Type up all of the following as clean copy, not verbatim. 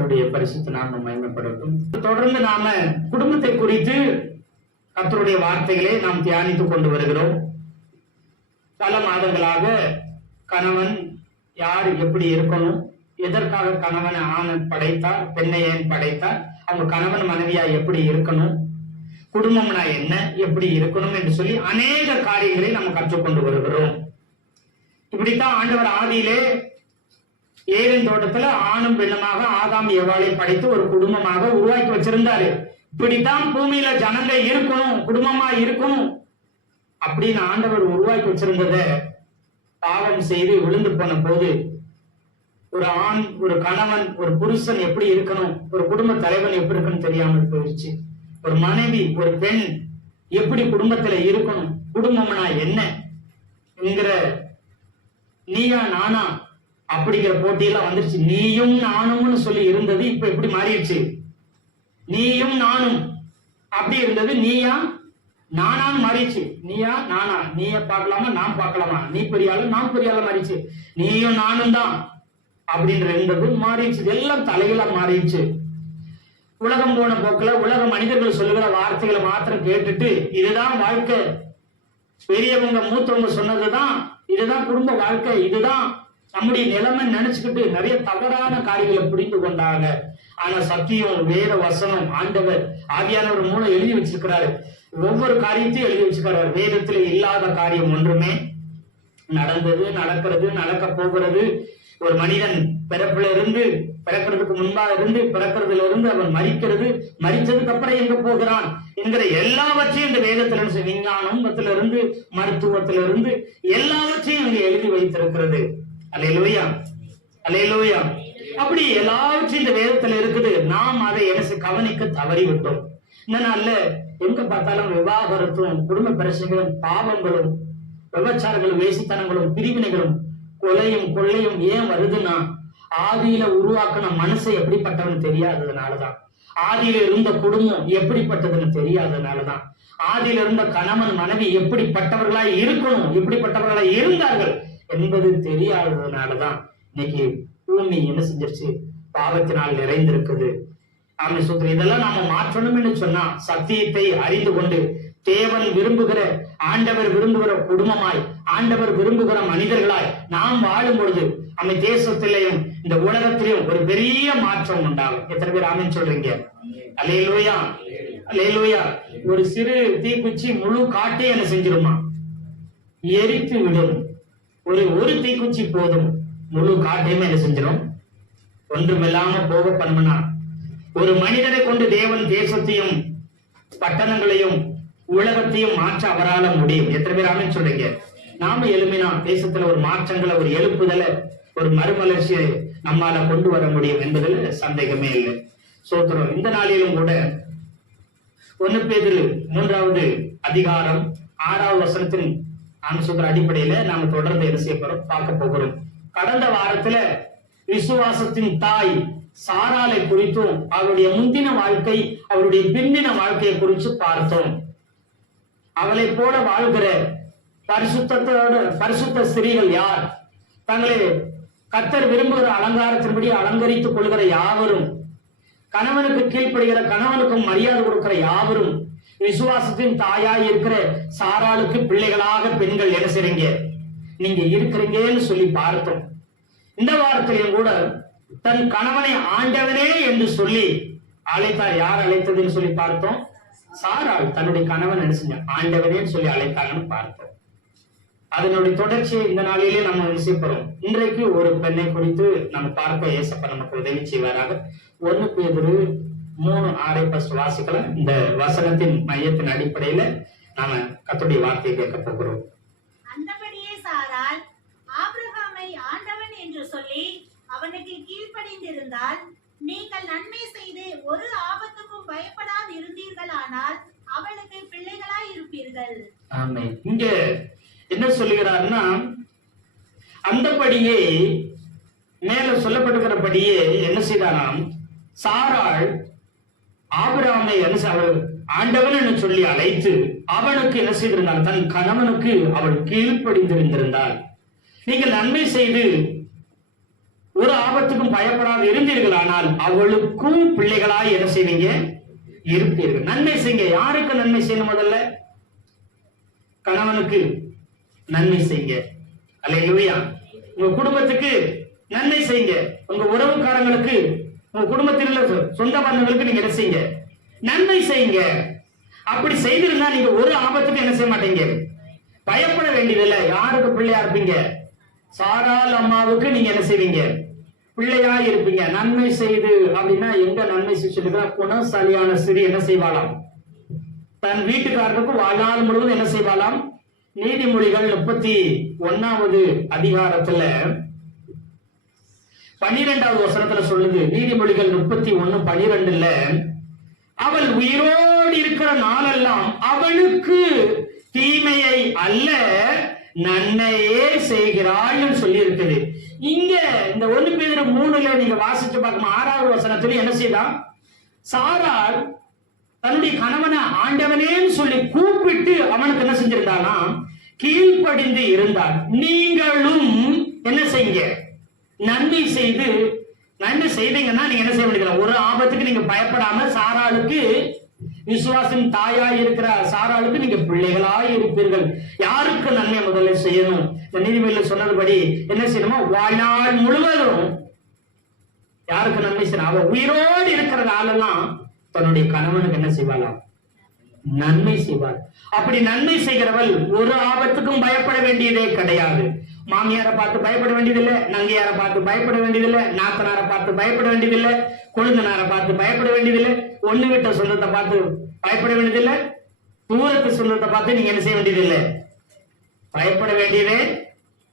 கர்த்தருடைய பரிசுத்த நாமம் மகிமைப்படட்டும். தொடர்ந்து நாம குடும்பத்தை குறித்து கர்த்தருடைய வார்த்தைகளை நாம் தியானித்துக் கொண்டு வருகிறோம். பல மாதங்களாக கணவன் யார் எப்படி இருக்கணும், எதற்காக கணவனை ஆண் படைத்தார், பெண்ணை ஏன் படைத்தார், அவங்க கணவன் மனைவியா எப்படி இருக்கணும், குடும்பம்னா என்ன, எப்படி இருக்கணும் என்று சொல்லி அநேக காரியங்களை நம்ம கற்றுக்கொண்டு வருகிறோம். இப்படித்தான் ஆண்டவர் ஆதியிலே ஏதேன் தோட்டத்துல ஆணும் பெண்ணுமாக ஆதாம் ஏவாளை படைத்து ஒரு குடும்பமாக உருவாக்கி வச்சிருந்தாரு. இப்படித்தான் பூமியில ஜனங்க இருக்கணும், குடும்பமா இருக்கணும் அப்படின்னு ஆண்டவர் உருவாக்கி வச்சிருந்தத பாவம் செய்து விழுந்து போன போது ஒரு ஆண், ஒரு கணவன், ஒரு புருஷன் எப்படி இருக்கணும், ஒரு குடும்ப தலைவன் எப்படி இருக்கணும் தெரியாமல் போயிடுச்சு. ஒரு மனைவி, ஒரு பெண் எப்படி குடும்பத்துல இருக்கணும், குடும்பம்னா என்ன என்கிற நீயா நானா அப்படிங்கிற போட்டியெல்லாம் வந்துருச்சு. நீயும் நானும்னு சொல்லி இருந்தது இப்ப எப்படி மாறிடுச்சு, நீயும் நானும் அப்படி இருந்தது நீயா நானான்னு மாறிடுச்சு. நீயா நானா, நீய பார்க்கலாமா நான் பார்க்கலாமா, நீ பெரிய ஆளு நான் பெரிய ஆளு மாறிடுச்சு. நீயும் நானும் தான் அப்படின்ற இருந்தது மாறிடுச்சு. எல்லாம் தலைகளா மாறிடுச்சு. உலகம் போன போக்குல உலக மனிதர்கள் சொல்லுகிற வார்த்தைகளை மாத்திரம் கேட்டுட்டு இதுதான் வாழ்க்கை, பெரியவங்க மூத்தவங்க சொன்னதுதான் இதுதான் குடும்ப வாழ்க்கை, இதுதான் நம்முடைய நிலைமை நினைச்சுக்கிட்டு நிறைய தவறான காரியங்களை புரிந்து கொண்டாங்க. ஆனா சத்தியம், வேத வசனம், ஆண்டவர் ஆவியானவர் மூலம் எழுதி வச்சிருக்கிறாரு. ஒவ்வொரு காரியத்தையும் எழுதி வச்சிருக்கிறாரு. வேதத்துல இல்லாத காரியம் ஒன்றுமே நடந்தது, நடக்கிறது, நடக்க போகிறது. ஒரு மனிதன் பிறப்புல இருந்து, பிறக்கிறதுக்கு முன்பாக இருந்து, பிறக்கிறதுல இருந்து அவன் மரிக்கிறது, மரிச்சதுக்கு அப்புறம் எங்க போகிறான் என்கிற எல்லாவற்றையும் இந்த வேதத்துல விஞ்ஞானத்துல இருந்து மருத்துவத்தில இருந்து எல்லாவற்றையும் அங்க எழுதி வைத்திருக்கிறது. அல்லேலூயா, அல்லேலூயா. அப்படி எல்லாவற்றையும் இந்த வேதத்துல இருக்குது. நாம் அதை என்ன கவனிக்க தவறி விட்டோம். இந்த நாள்ல எங்க பார்த்தாலும் விவாகரத்தும், குடும்ப பிரச்சனைகளும், பாவங்களும், விபச்சாரங்களும், வேசித்தனங்களும், பிரிவினைகளும், கொலையும் கொள்ளையும் ஏன் வருதுன்னா ஆதியில உருவாக்கின மனசை எப்படிப்பட்டவன்னு தெரியாததுனாலதான். ஆதியில இருந்த குடும்பம் எப்படிப்பட்டதுன்னு தெரியாததுனாலதான். ஆதியில இருந்த கணவன் மனைவி எப்படிப்பட்டவர்களாய் இருக்கணும், எப்படிப்பட்டவர்களாய் இருந்தார்கள் என்பது தெரியாததுனாலதான் இன்னைக்கு பூமி என்ன செஞ்சிருச்சு, பாவத்தினால் நிறைந்திருக்குது. ஆமை சூத்திரம். இதெல்லாம் நாம மாற்றணும்னு சொன்னா சத்தியத்தை அறிந்து கொண்டு தேவன் விரும்புகிற, ஆண்டவர் விரும்புகிற குடும்பமாய், ஆண்டவர் விரும்புகிற மனிதர்களாய் நாம் வாழும் பொழுது நம்ம தேசத்திலையும் இந்த உலகத்திலையும் ஒரு பெரிய மாற்றம் உண்டாகும். எத்தனை பேர் ஆமென் சொல்றீங்க? அல்லேலூயா, அல்லேலூயா. ஒரு சிறு தீக்குச்சி முழு காட்டே என்ன செஞ்சிருமா, எரித்து விடும். ஒரு தீக்குச்சி போதும், முழு காட்டையுமே என்ன செஞ்சிடும், ஒன்றுமில்லாம போக பண்ணுனா. ஒரு மனிதனை கொண்டு தேவன் தேசத்தையும் பட்டணங்களையும் உலகத்தையும் மாற்ற அவரால முடியும். எத்தனை பேர் ஆமென் சொல்றீங்க? நாம எழுப்பினா தேசத்துல ஒரு மாற்றங்களை, ஒரு எழுப்புதலை, ஒரு மறுமலர்ச்சியை நம்மால கொண்டு வர முடியும் என்பதில் சந்தேகமே இல்லை. சோத்திரம். இந்த நாளிலும் கூட 1 பேதுரு 3வது அதிகாரம் 6வது வசனத்தின் ஆன்சர் அடிப்படையில நாம தொடர்ந்து என்ன செய்ய போறோம், பார்க்க போகிறோம். கடந்த வாரத்துல விசுவாசத்தின் தாய் சாராளை குறித்தும் அவருடைய முந்தின வாழ்க்கை, அவருடைய பிந்தின வாழ்க்கையை குறித்து பார்த்தோம். அவளை போல வாழ்கிற பரிசுத்த ஸ்திரீகள் யார், தங்களை கர்த்தர் விரும்புகிற அலங்காரத்தின்படி அலங்கரித்துக் கொள்கிற யாவரும், கணவனுக்கு கீழ்ப்படுகிற, கணவனுக்கும் மரியாதை கொடுக்கிற யாவரும், விசுவாசத்தின் தாயாய் இருக்கிற சாராளுக்கு பிள்ளைகளாக பெண்கள் என்ன செய்றீங்க, நீங்க இருக்கிறீங்கன்னு சொல்லி பார்த்தோம். இந்த வாரத்திலையும் கூட தன் கணவனை ஆண்டவனே என்று சொல்லி அழைத்தார். யார் அழைத்ததுன்னு சொல்லி பார்த்தோம்? சாராள் தன்னுடைய கணவன் என்ன செஞ்ச ஆண்டவனே சொல்லி அழைத்தாங்கன்னு பார்த்தோம். அதனுடைய தொடர்ச்சியை இந்த நாளிலே நம்ம செய்யப்போறோம். இன்றைக்கு ஒரு பெண்ணை குறித்து நம்ம பார்க்க ஏசப்பா நமக்கு உதவி செய்வாராக. 1 பேதுரு 3:6 வாசிக்கலாம். இந்த வசனத்தின் மையத்தின் அடிப்படையில நாம கர்த்தருடைய வார்த்தையை கேட்க போகிறோம். அந்தபடியே சாராள் ஆபிரகாமை ஆண்டவன் என்று சொல்லி அவனுக்கு கீழ்ப்படிந்திருந்தால் நீங்கள் நன்மை செய்து ஒரு ஆபத்துக்கும் பயப்படாது இருந்தீர்களானால் அவளுக்கு பிள்ளைகளாய் இருப்பீர்கள். ஆமென். இங்க என்ன சொல்லுகிறார்னா, அந்தபடியே மேல சொல்லப்படுகிறபடியே என்ன செய்தாராம், சாராள் ஆபிரகாமை ஆண்டவன் என்று சொல்லி அழைத்து அவனுக்கு என்ன செய்திருந்தாள், தன் கணவனுக்கு அவள் கீழ்ப்படிந்திருந்திருந்தாள். நீங்கள் நன்மை செய்து ஒரு ஆபத்துக்கும் பயப்படாது இருந்தீர்கள், ஆனால் அவளுக்கும் பிள்ளைகளாய் என்ன செய்வீங்க? இருப்பீர்கள். நன்மை செய்யுங்க. யாருக்கு நன்மை செய்யணும்? முதல்ல கணவனுக்கு நன்மை செய்யுங்க. அல்லேலூயா. உங்க குடும்பத்துக்கு நன்மை செய்யுங்க. உங்க உறவுக்காரங்களுக்கு, உங்க குடும்பத்தில் உள்ள சொந்த பந்தங்களுக்கு நீங்க என்ன செய்யுங்க? நன்மை செய்யுங்க. அப்படி செய்திருந்தா நீங்க ஒரு ஆபத்துக்கு என்ன செய்ய மாட்டீங்க? பயப்பட வேண்டியதில்லை. யாருக்கு பிள்ளையா இருப்பீங்க? சாராள் அம்மாவுக்கு நீங்க என்ன செய்வீங்க? பிள்ளையா இருப்பீங்க. நன்மை செய்து அப்படின்னா எங்க நன்மை செய்ய? குணசாலியான ஸ்திரீ என்ன செய்வாளாம்? தன் வீட்டுக்காரருக்கு வாழ்நாள் முழுவதும் என்ன செய்வாளாம்? நீதிமொழிகள் 31வது அதிகாரத்துல 12வது வசனத்துல சொல்லுது. நீதிமொழிகள் 31:12, அவள் உயிரோடு இருக்கிற நாளெல்லாம் அவளுக்கு தீமையை அல்ல நன்மையே செய்கிறாள் சொல்லி இருக்குது. இங்க இந்த 1 பேதுரு 3ல நீங்க வாசிச்சு பார்க்கணும். 6வது வசனத்துல என்ன செய்தா? சாராள் தன்னுடைய கணவனை ஆண்டவனேன்னு சொல்லி கூப்பிட்டு அவனுக்கு என்ன செஞ்சிருந்தானா? கீழ்ப்படிந்து இருந்தார். நீங்களும் என்ன செய்யுங்க? நன்மை செய்து, நன்மை செய்தீங்கன்னா நீங்க என்ன செய்ய வேண்டியது? ஒரு ஆபத்துக்கு நீங்க பயப்படாம சாராளுக்கு, விசுவாசின் தாயாய் இருக்கிற சாராளுக்கு நீங்க பிள்ளைகளாய் இருப்பீர்கள். யாருக்கு நன்மை முதல்ல செய்யணும்? இந்த நீதிமொழியில் சொன்னதுபடி என்ன செய்யணுமோ வாழ்நாள் முழுவதும் யாருக்கு நன்மை செய்யணும்? அவ உயிரோடு இருக்கிற ஆளெல்லாம் தன்னுடைய கணவனுக்கு என்ன செய்வாளாம்? நன்மை செய்வாள். அப்படி நன்மை செய்கிறவள் ஒரு ஆபத்துக்கும் பயப்பட வேண்டியதே கிடையாது. மாமியாரை பார்த்து பயப்பட வேண்டியதில்லை, நங்கையாரை பார்த்து பயப்பட வேண்டியதில்லை, நாத்தனாரை பார்த்து பயப்பட வேண்டியதில்லை, கொழுந்தனாரை பார்த்து பயப்பட வேண்டியதில்லை, ஒண்ணு விட்ட சொந்தத்தை பார்த்து பயப்பட வேண்டியதில்லை, தூரத்து சொந்தத்தை பார்த்து நீங்க என்ன செய்ய வேண்டியதில்லை? பயப்பட வேண்டியதே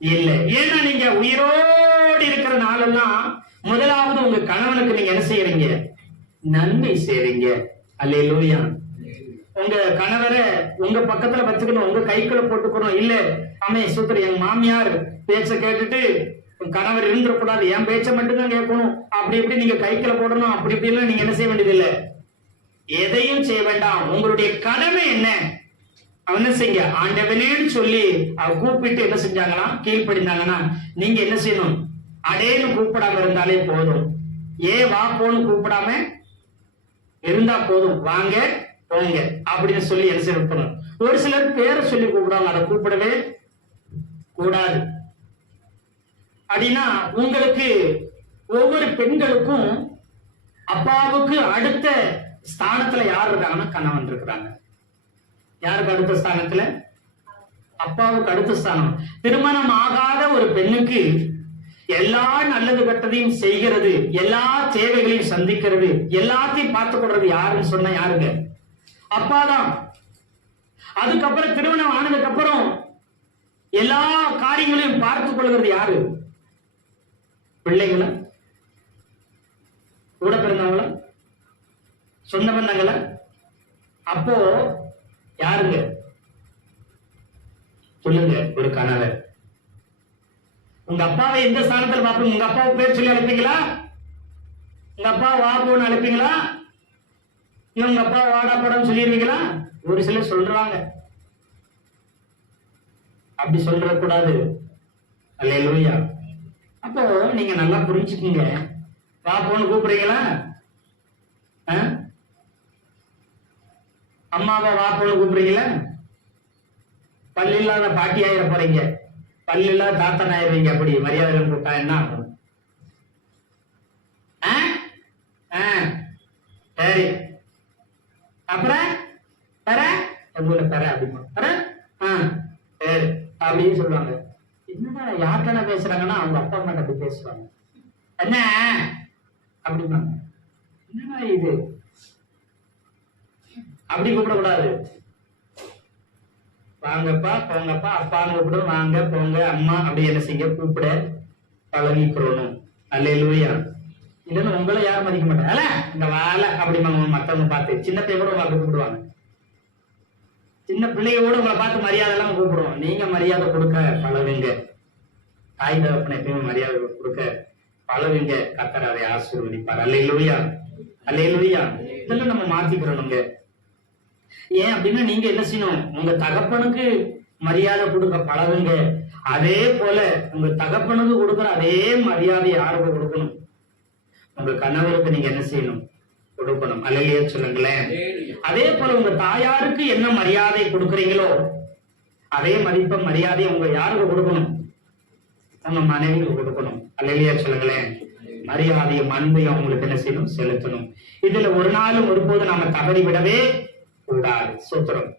இல்லை. ஏன்னா நீங்க உயிரோடு இருக்கிற நாளெல்லாம் முதலாவது உங்க கணவனுக்கு நீங்க என்ன செய்யறீங்க? நன்மை செய்றீங்க. அல்லேலூயா. உங்க கணவரை உங்க பக்கத்துல வச்சுக்கணும், உங்க கைக்குள்ள போட்டுக்கணும். இல்ல அம்மே சூத்திர என் மாமியார் பேச்ச கேட்டுட்டு கணவர் இருந்துடக்கூடாது, என் பேச்ச மட்டும்தான் கேட்கணும், அப்படி இப்படி நீங்க கைக்குள்ள போடணும், அப்படி இப்படி நீங்க என்ன செய்ய வேண்டியதில்லை. எதையும் செய்ய வேண்டாம். உங்களுடைய கடமை என்ன? அவன் என்ன செய்ய? ஆண்டவனேன்னு சொல்லி அவ கூப்பிட்டு என்ன செஞ்சாங்கன்னா, கீழ்ப்படிந்தாங்கன்னா நீங்க என்ன செய்யணும்? அடேன்னு கூப்பிடாம இருந்தாலே போதும். வா போன்னு கூப்பிடாம இருந்தா போதும். வாங்க போங்க அப்படின்னு சொல்லி என்ன செய்யணும்? ஒரு சிலர் பேரை சொல்லி கூப்பிடுவாங்க, அதை கூப்பிடவே கூடாது. அப்படின்னா உங்களுக்கு ஒவ்வொரு பெண்களுக்கும் அப்பாவுக்கு அடுத்த ஸ்தானத்துல யார் இருக்காங்கன்னா கணவன் இருக்கிறாங்க. யாருக்கு அடுத்த ஸ்தானத்துல? அப்பாவுக்கு அடுத்த ஸ்தானம். திருமணம் ஆகாத ஒரு பெண்ணுக்கு எல்லா நல்லது கெட்டதையும் செய்கிறது, எல்லா தேவைகளையும் சந்திக்கிறது, எல்லாத்தையும் பார்த்துக் கொள்றது யாருன்னு சொன்ன யாருங்க? அப்பாதான். அதுக்கப்புறம் திருமணம் ஆனதுக்கு அப்புறம் எல்லா காரியங்களையும் பார்த்துக் கொள்கிறது யாரு? பிள்ளைங்களா? கூட பிறந்தவங்களா? சொந்த பந்தங்களா? அப்போ யாருங்க? சொல்லுங்க. ஒரு கணவர். உங்க அப்பாவை எந்த ஸ்தானத்தில் பார்ப்பீங்க? உங்க அப்பாவை பேர் சொல்லி அழைப்பீங்களா? உங்க அப்பா வா போன்னு அழைப்பீங்களா? இல்ல உங்க அப்பா வாடா போடான்னு சொல்லிடுவீங்களா? ஒரு சிலர் சொல்றாங்க. அப்படி சொல்ற கூடாது. அல்லேலூயா. அப்போ நீங்க நல்லா புரிஞ்சுக்கீங்க. வா போன்னு கூப்பிடுறீங்களா? அம்மாவை வா போன்னு கூப்பிடுறீங்களா? பல்லு இல்லாத பாட்டி ஆயிர போறீங்க, பல்லு இல்லாத தாத்தன் ஆயிருவீங்க. அப்படி மரியாதை கூட்டா என்ன ஆகும்? சரி, அப்புறம் தர தர அப்படிமா தர சரி அப்படின்னு சொல்லுவாங்க. என்னடா யார்கிட்ட பேசுறாங்கன்னா அவங்க அப்பா அம்மா அப்படி பேசுவாங்க. என்ன அப்படிமா? என்னடா இது? அப்படி கூப்பிடக்கூடாது. வாங்கப்பா போங்கப்பா, அப்பான்னு கூப்பிட, வாங்க போங்க அம்மா அப்படி என்ன செய்ய கூப்பிட பழகிக்கிறோம். அல்லேலூயா. இல்லைன்னு உங்களை யாரும் மதிக்க மாட்டாங்க. இந்த வாழை அப்படி மத்தவங்க பார்த்து சின்ன பையன் கூட உங்களை கூப்பிடுவாங்க. சின்ன பிள்ளைய கூட உங்களை பார்த்து மரியாதை எல்லாம் கூப்பிடுவோம். நீங்க மரியாதை கொடுக்க பழகுங்க. தாய் தகப்பனை எப்பயுமே மரியாதை கொடுக்க பழகுங்க. கர்த்தர் அதை ஆசீர்வதிப்பார். அல்லேலூயா. அல்லேலூயா. இதெல்லாம் நம்ம மாத்திக்கிறோம்ங்க. ஏன் அப்படின்னா நீங்க என்ன செய்யணும்? உங்க தகப்பனுக்கு மரியாதை கொடுக்க பழகுங்க. அதே போல உங்க தகப்பனுக்கு கொடுக்குற அதே மரியாதை யாருக்கு கொடுக்கணும்? உங்க கணவருக்கு நீங்க என்ன செய்யணும்? கொடுக்கணும். அல்லையே சொல்லுங்களேன். அதே போல உங்க தாயாருக்கு என்ன மரியாதை கொடுக்குறீங்களோ அதே மதிப்ப மரியாதை உங்க யாருக்கு கொடுக்கணும்? உங்க மனைவிக்கு கொடுக்கணும். அல்லையே சொல்லுங்களேன். மரியாதையும் அன்பையும் அவங்களுக்கு என்ன செய்யணும்? செலுத்தணும். இதுல ஒரு நாளும் ஒருபோது நாம தவறி விடவே கூடாது. சூத்திரம்.